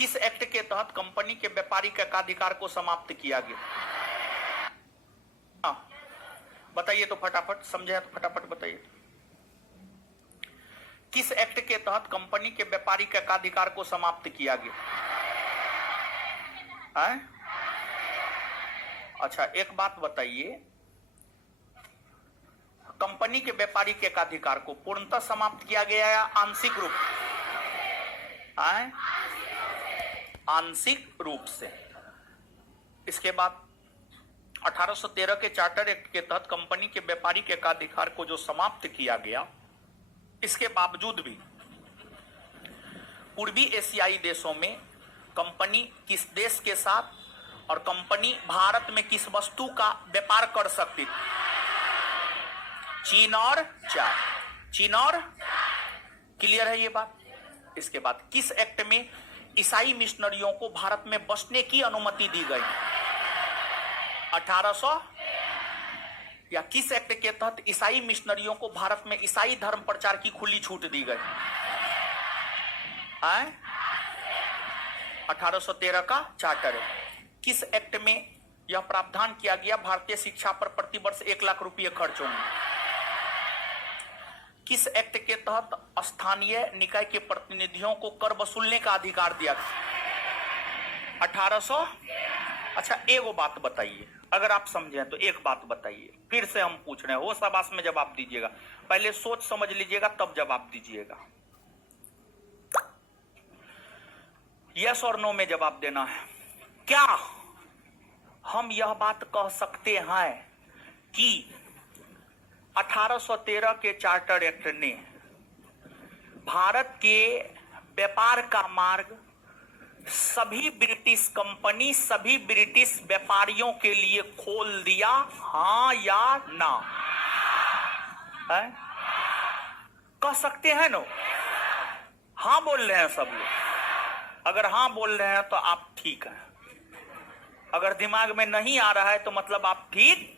किस एक्ट के तहत कंपनी के व्यापारिक एकाधिकार को समाप्त किया गया? बताइए तो फटाफट, समझे तो फटाफट बताइए। किस एक्ट के तहत कंपनी के व्यापारिक एकाधिकार को समाप्त किया गया है? अच्छा, एक बात बताइए, कंपनी के व्यापारिक एकाधिकार को पूर्णतः समाप्त किया गया या आंशिक रूप है? आंशिक रूप से। इसके बाद 1813 के चार्टर एक्ट के तहत कंपनी के व्यापारिक एकाधिकार को जो समाप्त किया गया, इसके बावजूद भी पूर्वी एशियाई देशों में कंपनी किस देश के साथ और कंपनी भारत में किस वस्तु का व्यापार कर सकती थी? चीन और चार। चीन और, क्लियर है ये बात? इसके बाद किस एक्ट में ईसाई मिशनरियों को भारत में बसने की अनुमति दी गई? 1800 या किस एक्ट के तहत ईसाई मिशनरियों को भारत में ईसाई धर्म प्रचार की खुली छूट दी गई? 1813 का चार्टर है। किस एक्ट में यह प्रावधान किया गया भारतीय शिक्षा पर प्रतिवर्ष 1 लाख रुपये खर्च होंगे? किस एक्ट के तहत स्थानीय निकाय के प्रतिनिधियों को कर वसूलने का अधिकार दिया गया? 1800। अच्छा, एगो बात बताइए, अगर आप समझें तो एक बात बताइए, फिर से हम पूछ रहे हैं, वो शाबाश में जवाब दीजिएगा, पहले सोच समझ लीजिएगा तब जवाब दीजिएगा। यस और नो में जवाब देना है। क्या हम यह बात कह सकते हैं कि 1813 के चार्टर एक्ट ने भारत के व्यापार का मार्ग सभी ब्रिटिश कंपनी, सभी ब्रिटिश व्यापारियों के लिए खोल दिया? हां या ना? है? कह सकते हैं ना? हां बोल रहे हैं सब लोग। अगर हां बोल रहे हैं तो आप ठीक हैं, अगर दिमाग में नहीं आ रहा है तो मतलब आप ठीक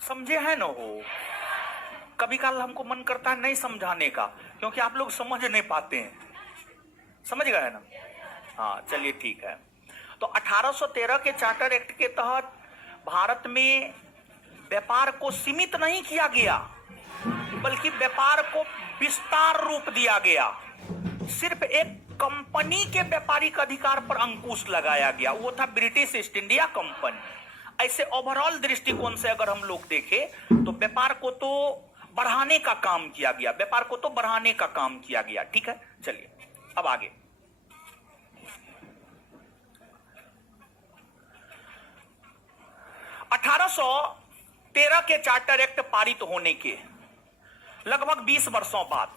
समझे हैं ना हो। कभी काल हमको मन करता है नहीं समझाने का, क्योंकि आप लोग समझ नहीं पाते हैं। समझ गए ना? हाँ, चलिए ठीक है। तो 1813 के चार्टर एक्ट के तहत भारत में व्यापार को सीमित नहीं किया गया, बल्कि व्यापार को विस्तार रूप दिया गया। सिर्फ एक कंपनी के व्यापारिक अधिकार पर अंकुश लगाया गया, वो था ब्रिटिश ईस्ट इंडिया कंपनी। ऐसे ओवरऑल दृष्टिकोण से अगर हम लोग देखें तो व्यापार को तो बढ़ाने का काम किया गया, व्यापार को तो बढ़ाने का काम किया गया। ठीक है, चलिए अब आगे। (1813) के चार्टर एक्ट पारित होने के लगभग 20 वर्षों बाद